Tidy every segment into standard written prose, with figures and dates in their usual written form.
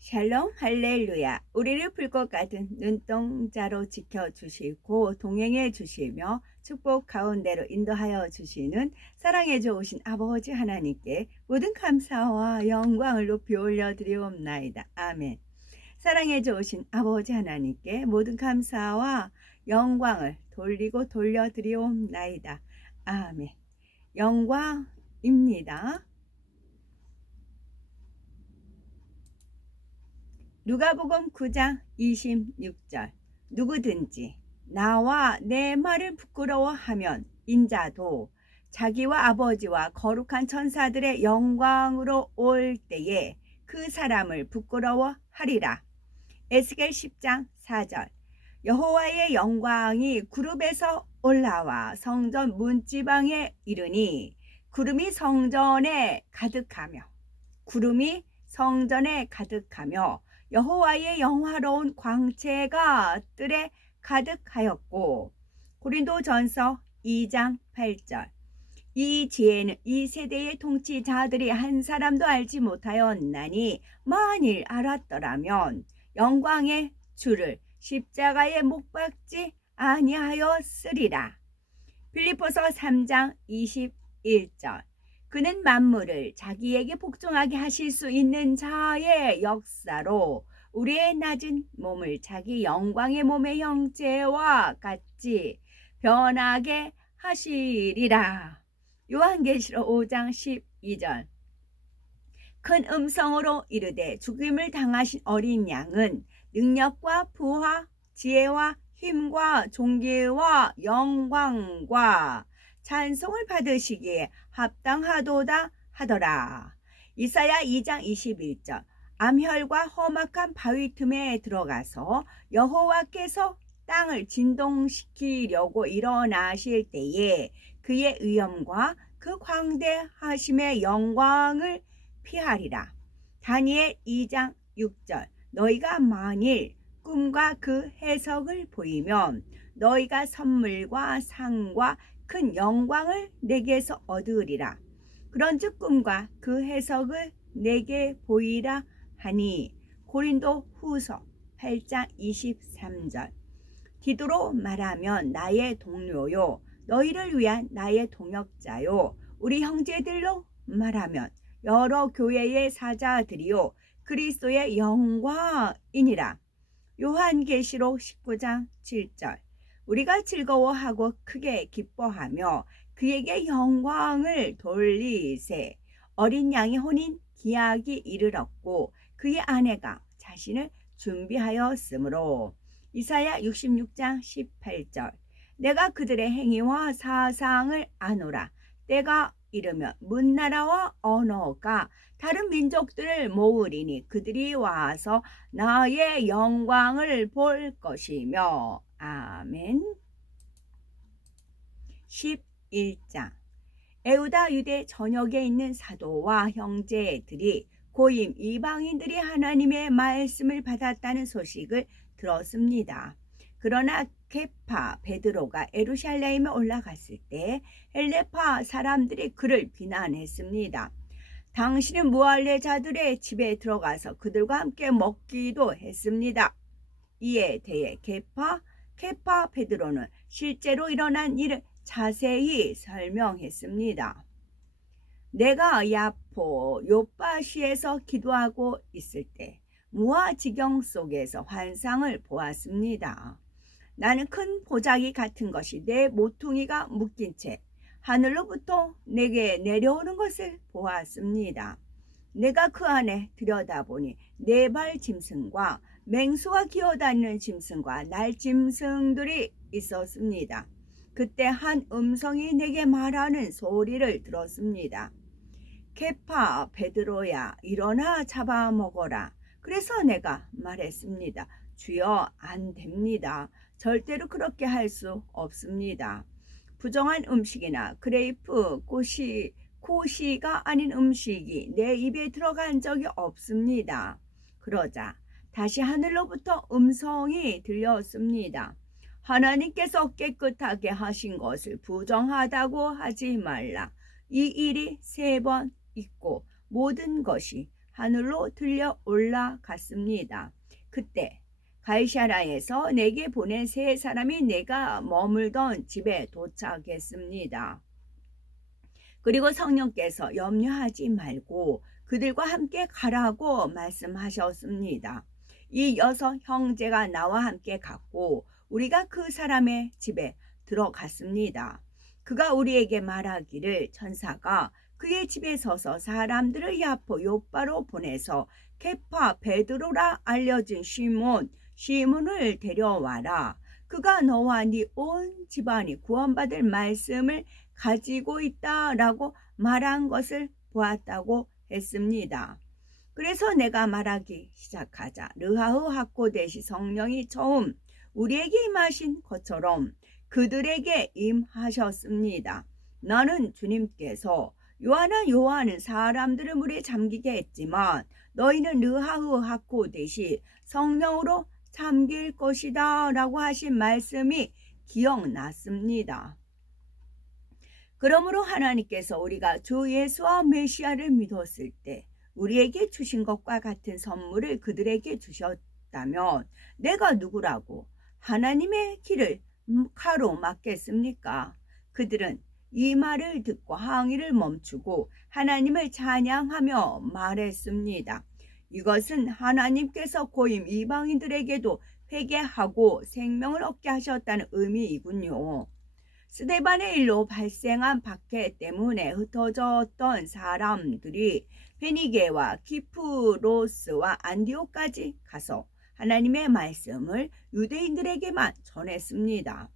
샬롬 할렐루야. 우리를 불꽃 같은 눈동자로 지켜주시고 동행해 주시며 축복 가운데로 인도하여 주시는 사랑해 주오신 아버지 하나님께 모든 감사와 영광을 높이 올려드리옵나이다. 아멘. 사랑해 주오신 아버지 하나님께 모든 감사와 영광을 돌리고 돌려드리옵나이다. 아멘. 영광입니다. 누가복음 9장 26절. 누구든지 나와 내 말을 부끄러워하면 인자도 자기와 아버지와 거룩한 천사들의 영광으로 올 때에 그 사람을 부끄러워하리라. 에스겔 10장 4절. 여호와의 영광이 구름에서 올라와 성전 문지방에 이르니 구름이 성전에 가득하며 여호와의 영화로운 광채가 뜰에 가득하였고. 고린도전서 2장 8절. 이 지혜는 이 세대의 통치자들이 한 사람도 알지 못하였나니 만일 알았더라면 영광의 주를 십자가에 못 박지 아니하였으리라. 빌립보서 3장 21절. 그는 만물을 자기에게 복종하게 하실 수 있는 자의 역사로 우리의 낮은 몸을 자기 영광의 몸의 형체와 같이 변하게 하시리라. 요한계시록 5장 12절. 큰 음성으로 이르되 죽임을 당하신 어린 양은 능력과 부와 지혜와 힘과 존귀와 영광과 찬송을 받으시기에 합당하도다 하더라. 이사야 2장 21절. 암혈과 험악한 바위 틈에 들어가서 여호와께서 땅을 진동시키려고 일어나실 때에 그의 위엄과 그 광대하심의 영광을 피하리라. 다니엘 2장 6절. 너희가 만일 꿈과 그 해석을 보이면 너희가 선물과 상과 큰 영광을 내게서 얻으리라. 그런즉 꿈과 그 해석을 내게 보이라 하니. 고린도 후서 8장 23절. 디도로 말하면 나의 동료요 너희를 위한 나의 동역자요 우리 형제들로 말하면 여러 교회의 사자들이요 그리스도의 영광이니라. 요한계시록 19장 7절. 우리가 즐거워하고 크게 기뻐하며 그에게 영광을 돌리세. 어린 양의 혼인 기약이 이르렀고 그의 아내가 자신을 준비하였으므로. 이사야 66장 18절. 내가 그들의 행위와 사상을 아노라. 때가 이르면 문나라와 언어가 다른 민족들을 모으리니 그들이 와서 나의 영광을 볼 것이며. 아멘. 11장. 에우다 유대 전역에 있는 사도와 형제들이 고임 이방인들이 하나님의 말씀을 받았다는 소식을 들었습니다. 그러나 케파 베드로가 예루살렘에 올라갔을 때 헬레파 사람들이 그를 비난했습니다. 당신은 무할례자들의 집에 들어가서 그들과 함께 먹기도 했습니다. 이에 대해 케파 베드로는 실제로 일어난 일을 자세히 설명했습니다. 내가 야포 요빠시에서 기도하고 있을 때 무아지경 속에서 환상을 보았습니다. 나는 큰 보자기 같은 것이 내 모퉁이가 묶인 채 하늘로부터 내게 내려오는 것을 보았습니다. 내가 그 안에 들여다보니 네 발 짐승과 맹수가 기어다니는 짐승과 날짐승들이 있었습니다. 그때 한 음성이 내게 말하는 소리를 들었습니다. 케파 베드로야 일어나 잡아먹어라. 그래서 내가 말했습니다. 주여 안 됩니다. 절대로 그렇게 할 수 없습니다. 부정한 음식이나 그레이프 고시가 아닌 음식이 내 입에 들어간 적이 없습니다. 그러자 다시 하늘로부터 음성이 들렸습니다. 하나님께서 깨끗하게 하신 것을 부정하다고 하지 말라. 이 일이 3번 있고 모든 것이 하늘로 들려 올라갔습니다. 그때 가이사랴에서 내게 보낸 세 사람이 내가 머물던 집에 도착했습니다. 그리고 성령께서 염려하지 말고 그들과 함께 가라고 말씀하셨습니다. 이 여섯 형제가 나와 함께 갔고 우리가 그 사람의 집에 들어갔습니다. 그가 우리에게 말하기를 천사가 그의 집에 서서 사람들을 야포 요바로 보내서 케파 베드로라 알려진 시몬을 데려와라. 그가 너와 네 온 집안이 구원받을 말씀을 가지고 있다라고 말한 것을 보았다고 했습니다. 그래서 내가 말하기 시작하자 르하흐 학고대시 성령이 처음 우리에게 임하신 것처럼 그들에게 임하셨습니다. 나는 주님께서 요한은 사람들을 물에 잠기게 했지만 너희는 르하흐 학고대시 성령으로 잠길 것이다 라고 하신 말씀이 기억났습니다. 그러므로 하나님께서 우리가 주 예수와 메시아를 믿었을 때 우리에게 주신 것과 같은 선물을 그들에게 주셨다면 내가 누구라고 하나님의 길을 가로막겠습니까? 그들은 이 말을 듣고 항의를 멈추고 하나님을 찬양하며 말했습니다. 이것은 하나님께서 고임 이방인들에게도 회개하고 생명을 얻게 하셨다는 의미이군요. 스데반의 일로 발생한 박해 때문에 흩어졌던 사람들이 베니게와 키프로스와 안디옥까지 가서 하나님의 말씀을 유대인들에게만 전했습니다.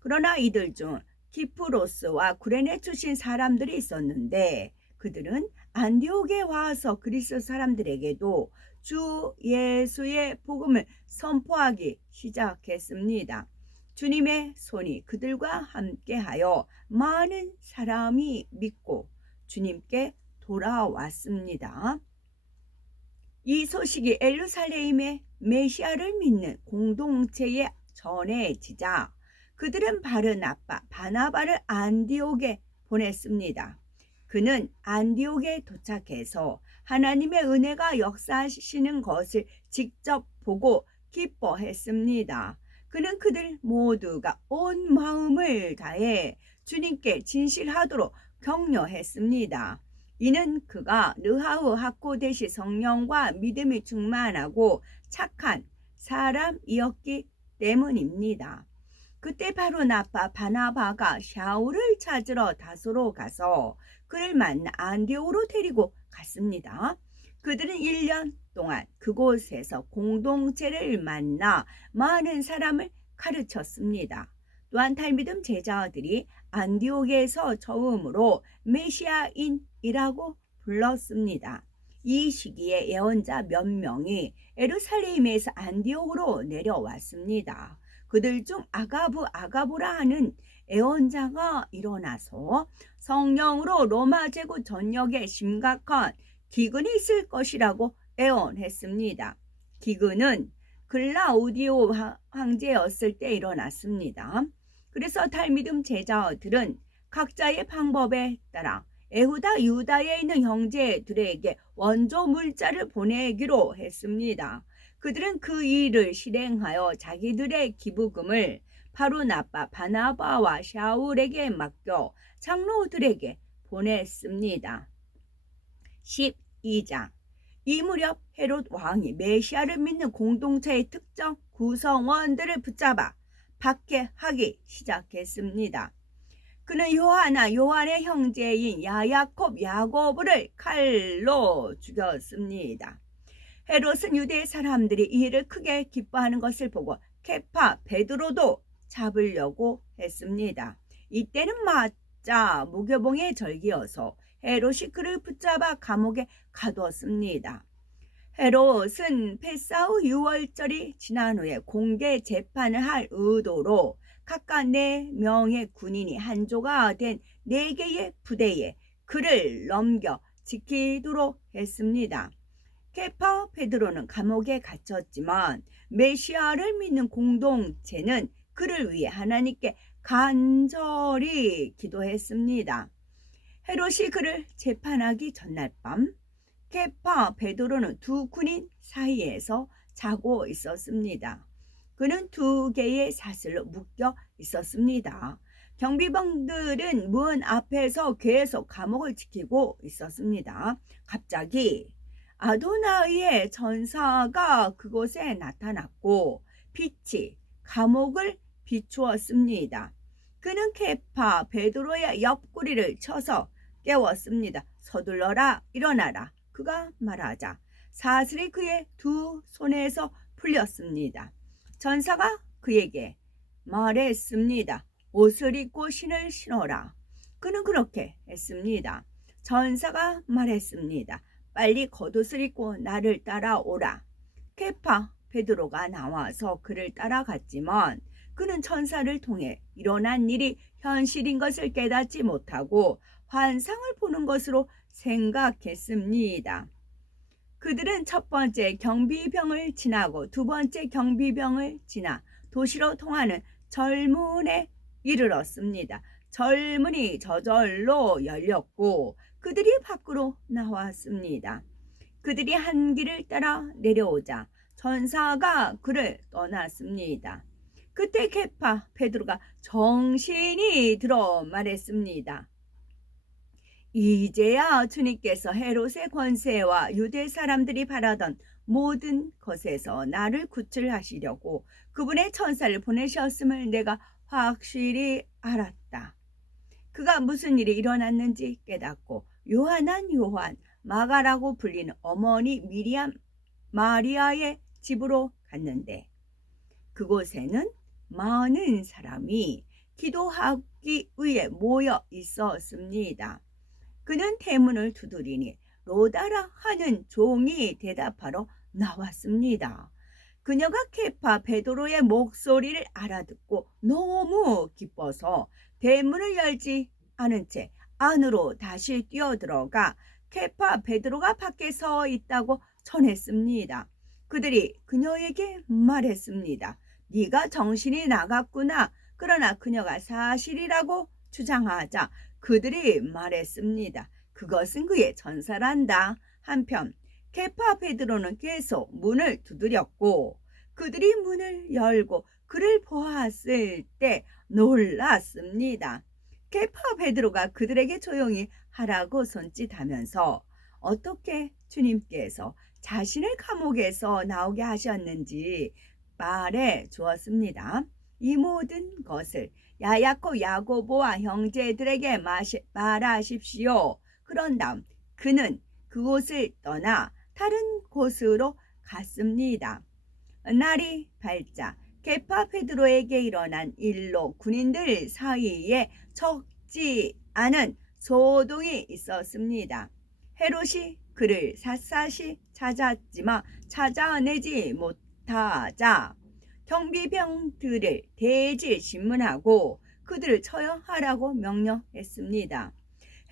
그러나 이들 중 키프로스와 구레네 출신 사람들이 있었는데 그들은 안디옥에 와서 그리스 사람들에게도 주 예수의 복음을 선포하기 시작했습니다. 주님의 손이 그들과 함께하여 많은 사람이 믿고 주님께 돌아왔습니다. 이 소식이 예루살렘의 메시아를 믿는 공동체에 전해지자 그들은 바르나바, 바나바를 안디옥에 보냈습니다. 그는 안디옥에 도착해서 하나님의 은혜가 역사하시는 것을 직접 보고 기뻐했습니다. 그는 그들 모두가 온 마음을 다해 주님께 진실하도록 격려했습니다. 이는 그가 르하흐 학고대시 성령과 믿음이 충만하고 착한 사람이었기 때문입니다. 그때 바르나바, 바나바가 샤울을 찾으러 다소로 가서 그를 만나 안디옥으로 데리고 갔습니다. 그들은 1년 동안 그곳에서 공동체를 만나 많은 사람을 가르쳤습니다. 또한 탈미듬 제자들이 안디옥에서 처음으로 메시아인이라고 불렀습니다. 이 시기에 예언자 몇 명이 예루살렘에서 안디옥으로 내려왔습니다. 그들 중 아가보라 하는 예언자가 일어나서 성령으로 로마 제국 전역에 심각한 기근이 있을 것이라고 예언했습니다. 기근은 글라우디오 황제였을 때 일어났습니다. 그래서 탈미듬 제자들은 각자의 방법에 따라 에후다 유다에 있는 형제들에게 원조 물자를 보내기로 했습니다. 그들은 그 일을 실행하여 자기들의 기부금을 바르나바, 바나바와 샤울에게 맡겨 장로들에게 보냈습니다. 12장. 이 무렵 헤롯 왕이 메시아를 믿는 공동체의 특정 구성원들을 붙잡아 박해하기 시작했습니다. 그는 요한의 형제인 야고보를 칼로 죽였습니다. 헤롯은 유대 사람들이 이 일을 크게 기뻐하는 것을 보고 케파 베드로도 잡으려고 했습니다. 이때는 마짜 무교봉의 절기여서 헤롯이 그를 붙잡아 감옥에 가두었습니다. 헤롯은 패사후 6월절이 지난 후에 공개 재판을 할 의도로 각각 4명의 군인이 한조가 된 4개의 부대에 그를 넘겨 지키도록 했습니다. 케파 베드로는 감옥에 갇혔지만 메시아를 믿는 공동체는 그를 위해 하나님께 간절히 기도했습니다. 헤롯이 그를 재판하기 전날 밤 케파 베드로는 두 군인 사이에서 자고 있었습니다. 그는 두 개의 사슬로 묶여 있었습니다. 경비병들은 문 앞에서 계속 감옥을 지키고 있었습니다. 갑자기 아도나이의 전사가 그곳에 나타났고 빛이 감옥을 비추었습니다. 그는 케파 베드로의 옆구리를 쳐서 깨웠습니다. 서둘러라, 일어나라. 그가 말하자 사슬이 그의 두 손에서 풀렸습니다. 전사가 그에게 말했습니다. 옷을 입고 신을 신어라. 그는 그렇게 했습니다. 전사가 말했습니다. 빨리 겉옷을 입고 나를 따라오라. 케파 베드로가 나와서 그를 따라갔지만 그는 천사를 통해 일어난 일이 현실인 것을 깨닫지 못하고 환상을 보는 것으로 생각했습니다. 그들은 첫 번째 경비병을 지나고 두 번째 경비병을 지나 도시로 통하는 절문에 이르렀습니다. 절문이 저절로 열렸고 그들이 밖으로 나왔습니다. 그들이 한 길을 따라 내려오자 전사가 그를 떠났습니다. 그때 케파 베드로가 정신이 들어 말했습니다. 이제야 주님께서 헤롯의 권세와 유대 사람들이 바라던 모든 것에서 나를 구출하시려고 그분의 천사를 보내셨음을 내가 확실히 알았다. 그가 무슨 일이 일어났는지 깨닫고 요한한 요한, 마가라고 불리는 어머니 미리암 마리아의 집으로 갔는데 그곳에는 많은 사람이 기도하기 위해 모여 있었습니다. 그는 대문을 두드리니 로다라 하는 종이 대답하러 나왔습니다. 그녀가 케파 베드로의 목소리를 알아듣고 너무 기뻐서 대문을 열지 않은 채 안으로 다시 뛰어들어가 케파 베드로가 밖에 서 있다고 전했습니다. 그들이 그녀에게 말했습니다. 네가 정신이 나갔구나. 그러나 그녀가 사실이라고 주장하자 그들이 말했습니다. 그것은 그의 전사란다. 한편 케파 베드로는 계속 문을 두드렸고 그들이 문을 열고 그를 보았을 때 놀랐습니다. 케파 베드로가 그들에게 조용히 하라고 손짓하면서 어떻게 주님께서 자신을 감옥에서 나오게 하셨는지 말해 주었습니다. 이 모든 것을 야야코 야고보와 형제들에게 말하십시오. 그런 다음 그는 그곳을 떠나 다른 곳으로 갔습니다. 날이 밝자 케파 베드로에게 일어난 일로 군인들 사이에 적지 않은 소동이 있었습니다. 헤롯이 그를 샅샅이 찾았지만 찾아내지 못하자 경비병들을 대질 신문하고 그들을 처형하라고 명령했습니다.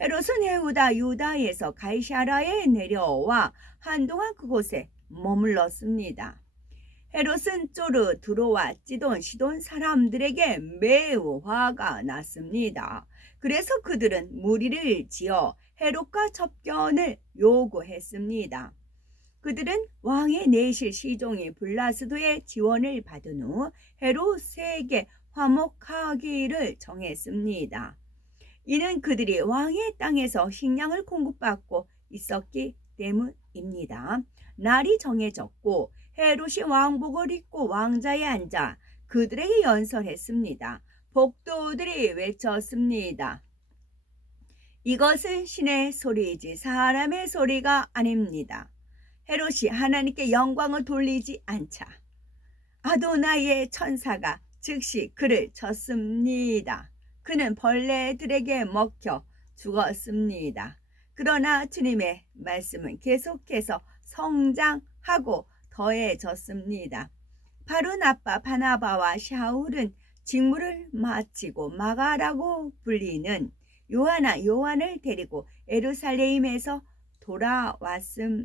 헤롯은 헤우다 유다에서 가이사라에 내려와 한동안 그곳에 머물렀습니다. 헤롯은 쪼르 두로와 찌돈 시돈 사람들에게 매우 화가 났습니다. 그래서 그들은 무리를 지어 헤롯과 접견을 요구했습니다. 그들은 왕의 내실 시종이 블라스도의 지원을 받은 후 헤롯에게 화목하기를 정했습니다. 이는 그들이 왕의 땅에서 식량을 공급받고 있었기 때문입니다. 날이 정해졌고 헤롯이 왕복을 입고 왕자에 앉아 그들에게 연설했습니다. 복도들이 외쳤습니다. 이것은 신의 소리이지 사람의 소리가 아닙니다. 헤롯이 하나님께 영광을 돌리지 않자 아도나이의 천사가 즉시 그를 쳤습니다. 그는 벌레들에게 먹혀 죽었습니다. 그러나 주님의 말씀은 계속해서 성장하고 더해졌습니다. 바르나바 바나바와 샤울은 직무를 마치고 마가라고 불리는 요한을 데리고 예루살렘에서 돌아왔습니다.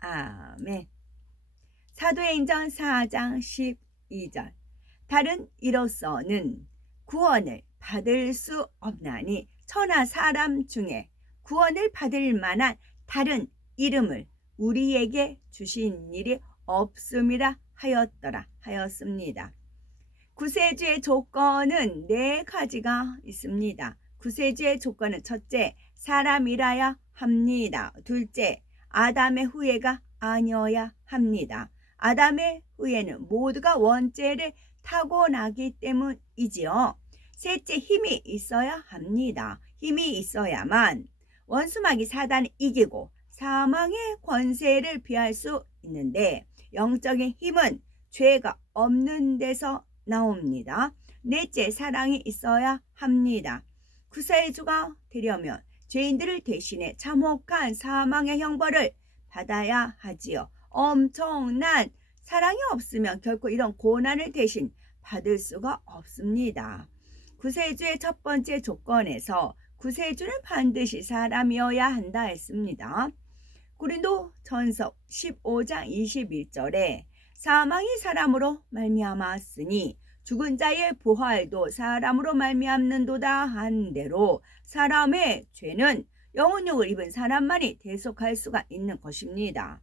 아멘. 사도행전 4장 12절 다른 이로서는 구원을 받을 수 없나니 천하 사람 중에 구원을 받을 만한 다른 이름을 우리에게 주신 일이 없음이라 하였습니다. 구세주의 조건은 4가지가 있습니다. 구세주의 조건은 첫째, 사람이라야 합니다. 둘째, 아담의 후예가 아니어야 합니다. 아담의 후예는 모두가 원죄를 타고나기 때문이지요. 셋째, 힘이 있어야 합니다. 힘이 있어야만 원수마귀 사단을 이기고 사망의 권세를 피할 수 있는데, 영적인 힘은 죄가 없는 데서 나옵니다. 넷째, 사랑이 있어야 합니다. 구세주가 되려면 죄인들을 대신해 참혹한 사망의 형벌을 받아야 하지요. 엄청난 사랑이 없으면 결코 이런 고난을 대신 받을 수가 없습니다. 구세주의 첫 번째 조건에서 구세주는 반드시 사람이어야 한다 했습니다. 고린도전서 15장 21절에 사망이 사람으로 말미암았으니 죽은 자의 부활도 사람으로 말미암는도다 한 대로 사람의 죄는 영혼육을 입은 사람만이 대속할 수가 있는 것입니다.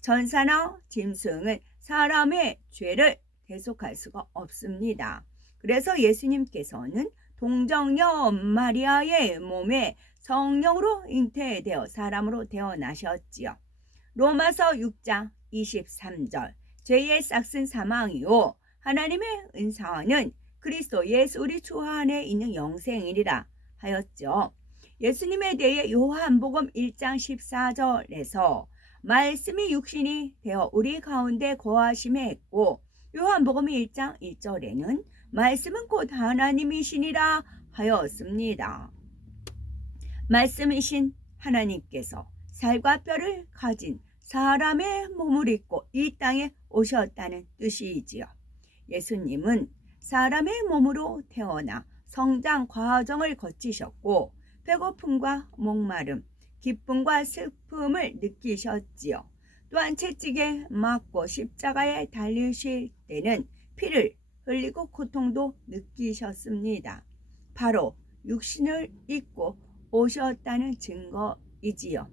전사나 짐승은 사람의 죄를 대속할 수가 없습니다. 그래서 예수님께서는 동정녀 마리아의 몸에 성령으로 잉태되어 사람으로 태어나셨지요. 로마서 6장 23절 죄의 싹은 사망이요 하나님의 은사는 그리스도 예수 우리 주 안에 있는 영생이리라 하였죠. 예수님에 대해 요한복음 1장 14절에서 말씀이 육신이 되어 우리 가운데 거하심에 했고, 요한복음 1장 1절에는 말씀은 곧 하나님이시니라 하였습니다. 말씀이신 하나님께서 살과 뼈를 가진 사람의 몸을 입고 이 땅에 오셨다는 뜻이지요. 예수님은 사람의 몸으로 태어나 성장 과정을 거치셨고 배고픔과 목마름, 기쁨과 슬픔을 느끼셨지요. 또한 채찍에 맞고 십자가에 달리실 때는 피를 흘리고 고통도 느끼셨습니다. 바로 육신을 입고 오셨다는 증거이지요.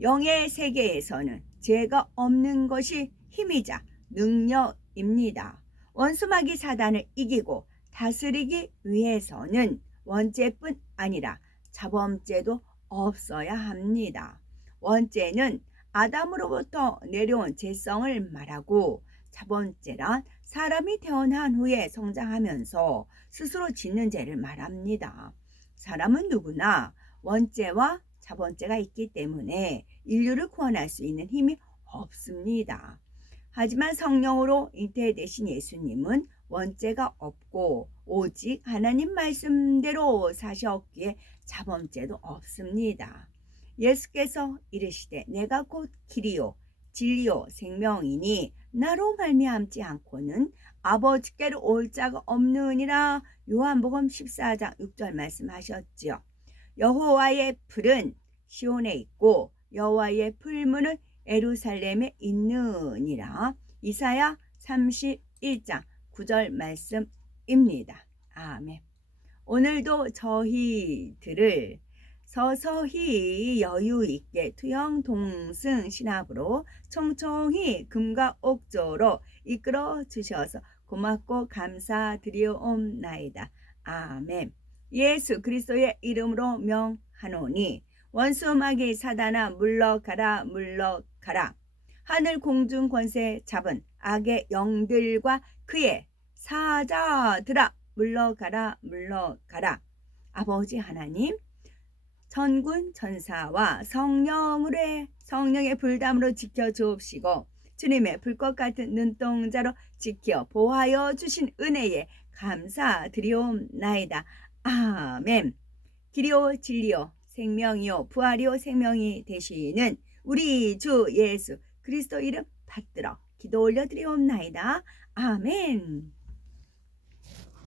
영의 세계에서는 죄가 없는 것이 힘이자 능력입니다. 원수마귀 사단을 이기고 다스리기 위해서는 원죄뿐 아니라 자범죄도 없어야 합니다. 원죄는 아담으로부터 내려온 죄성을 말하고, 자범죄란 사람이 태어난 후에 성장하면서 스스로 짓는 죄를 말합니다. 사람은 누구나 원죄와 자범죄가 있기 때문에 인류를 구원할 수 있는 힘이 없습니다. 하지만 성령으로 잉태되신 예수님은 원죄가 없고 오직 하나님 말씀대로 사셨기에 자범죄도 없습니다. 예수께서 이르시되 내가 곧 길이요 진리요 생명이니 나로 말미암지 않고는 아버지께로 올 자가 없느니라. 요한복음 14장 6절 말씀하셨지요. 여호와의 풀은 시온에 있고 여호와의 풀무는 예루살렘에 있느니라. 이사야 31장 9절 말씀입니다. 아멘. 오늘도 저희들을 서서히 여유 있게 투영 동승 신학으로 총총히 금과 옥조로 이끌어 주셔서 고맙고 감사드리옵나이다. 아멘. 예수 그리스도의 이름으로 명하노니 원수마귀 사단아 물러가라 물러가라. 하늘 공중 권세 잡은 악의 영들과 그의 사자들아 물러가라 물러가라. 아버지 하나님, 천군 천사와 성령의 불담으로 지켜 주옵시고 주님의 불꽃 같은 눈동자로 지켜 보호하여 주신 은혜에 감사드리옵나이다. 아멘. 길이요 진리요 생명이요 부활이요 생명이 되시는 우리 주 예수 그리스도 이름 받들어 기도 올려드리옵나이다. 아멘.